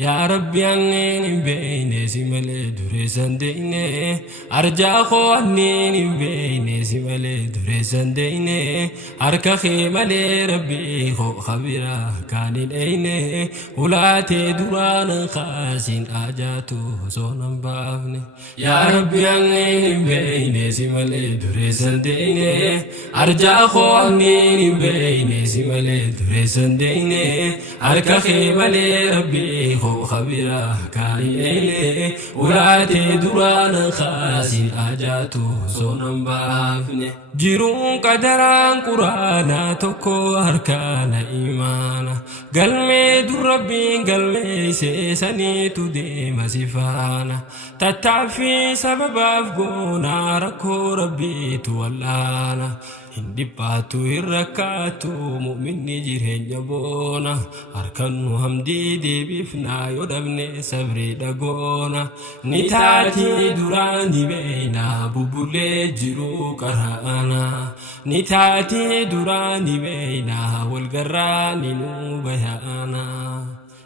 يا ربي عنين بين سمال دريسان دينه أرجع خو عنين بين سمال دريسان دينه أركا خيمال ربي خو خبيرا كان الأينه ولاتي دران خاسين آجاتو صونم بافني يا ربي عنين بين سمال دريسان دينه أرجع خو عنين بين سمال دريسان دينه أركا خيمال ربي خبيرا كان إليه ولاتي دران خاسين آجاتو صونم بافني جيرون قدران قرانا توكو أركان إيمانا قلمي در ربي قلمي سيساني تديم سفانا تتعفي سبب أفقونا ركو ربي تولانا hindi patu irrakatu mu'minni jirenya bona arkanu hamdi debifna yodabne sabri dagona nitati durani beina bubule jiru qarana nitati durani beina walgarani nubayana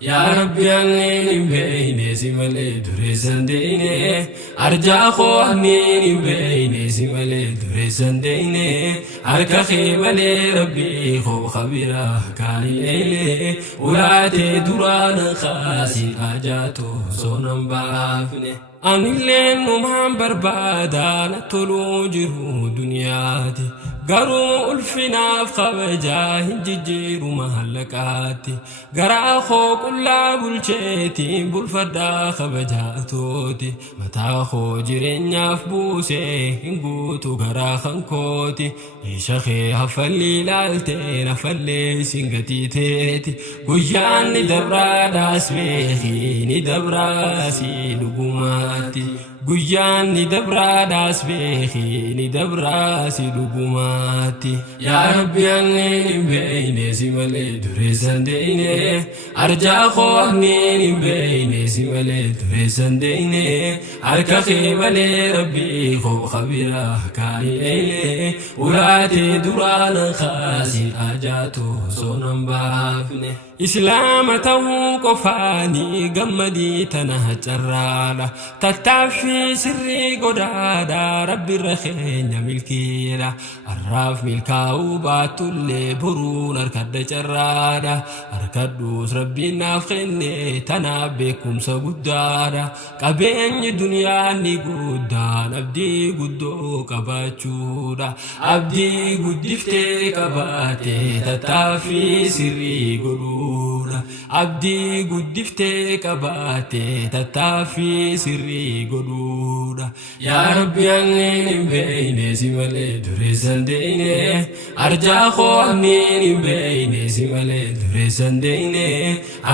يا ربي عنين بين سمال دريسان دينه أرجع خو عنين بين سمال دريسان دينه أركا خيمال ربي خو خبيرا كان إليه ولاتي دران خاسين آجاتو صونم بافنه أن اللين نمان بربادا نطلو جرو دنياتي قرو الفناف خبجاه ججيرو محلقاتي قرا خو كلا بلشيتي بلفدا خبجاتوتي متا خو جرين يفبوسي انقوتو قرا خنكوتي يشخي هفلي لالتي نفلي سنغتي تيتي قجان ندبرا داس بيخي ندبرا سي لقماتي قجان ندبرا داس بيخي ندبرا سي لقماتي يا ربي عنين بين سمال دريسان دينه أرجع خو عنين بين سمال دريسان دينه أركا خيمال ربي خو خبيرا كان إليه ولاتي دران خاسين آجاتو صونم بافنه إسلام توقف فاني قمدي تنهجرالا تتعفي سري قدادا ربي الرخين ملكيلا الراف ملكاو باتو اللي برون أركد جرادا أركدوس ربي نافخني تنابيكم سقدادا قبين دنيا نقودان أبدي قدو قباتشودا أبدي قدفتي قباتي تتعفي سري قدو abdi guddifte kabate tatafi sirri goduda ya rabbi annin beine simale duresan deine arja kho annin beine simale duresan deine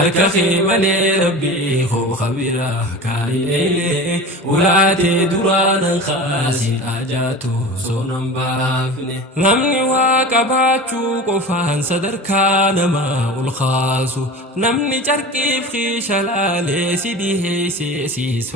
arka khimale rabbi kho khabira kaile ulate duran khasin ajatu sonam bafne namni wa kabachu qofan sadarka nama ul khaasu namni charkiif khishalaale sidii heesiis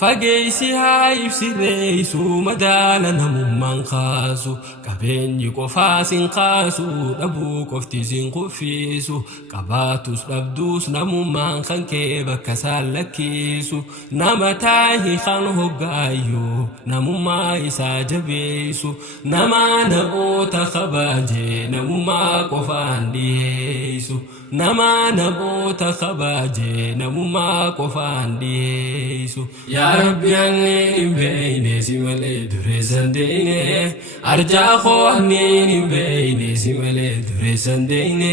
fageessi haayif sirreessu madaala namummaan khaasu qabeenyi qofaasin khaasu dhabuu qoftisin kuffiisu qabaatus dhabduus namummaan kan kee bakka saalakkiisu nama taahi kan hoggaayyo namummaa isaa jabeessu nama namoota kabaaje namummaa qofaan dhiyeessu nama namoota kabaaje namummaa qofaan dhiyeessu yaa rabbi annin beeyne simale dureessan deeyne arjaa koo annin beeyne simale dureessan deeyne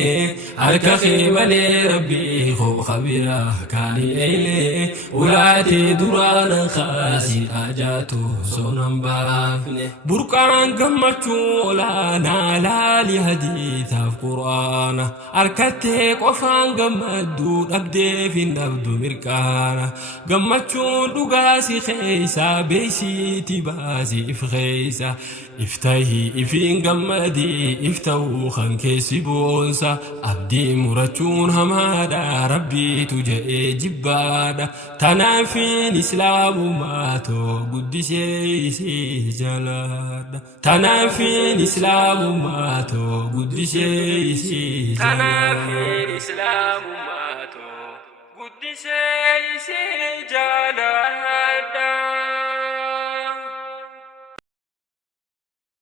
harka kee malee rabbi koo khabira kaani eeyne ulaatee duraana kaasin ajaatu soonan baafne burqaan gammachuu olaanaa laali hadiitaaf qur'aana harkattee qofaan gammaddu dhabdeef hin dhabdu mirqaana gammachuun dhugaasi keeysa beeysiiti baasi if keeysa iftahi ifiin gammadi iftahuu kan keessi boonsa abdii murachuun hamaadha rabbiitu jedhee jibbaadha tanaafiin islaamummaa too guddisee isii jalaadha tanaafiin islaamummaa too guddisee isii jalaadha. guddisee isee